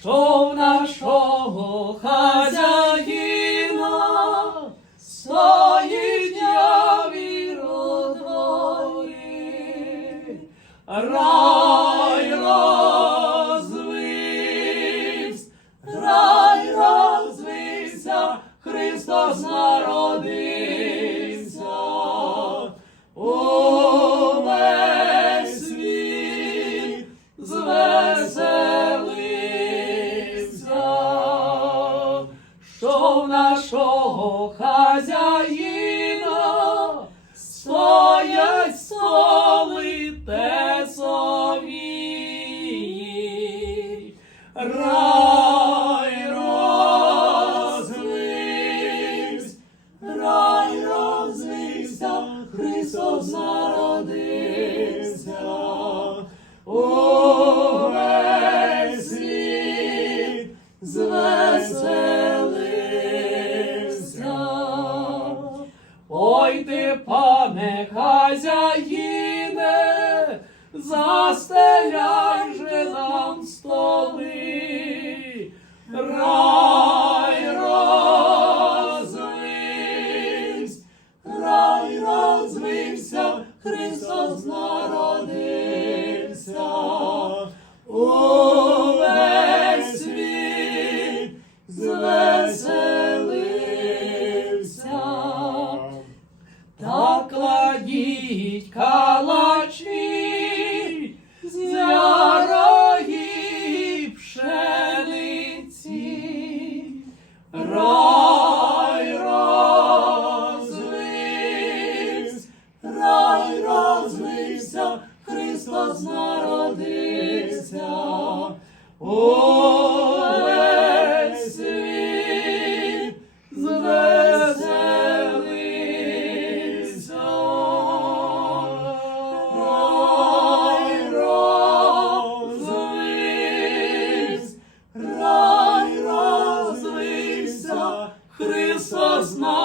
що в нашого хазяїна стоїть явір у дворі. Рай розвився, рай розвився, Христос народився. Нашого хазяїна стоять столи тесові. Рай розвився, Христос народився. Увесь Ой ти, пане хазяїне, застеляй же нам столи. Рай розвився, рай розвився, Христос кладіть калачі з ярої пшениці. Рай розвився, рай розвився, Христос народився. Увесь розвився,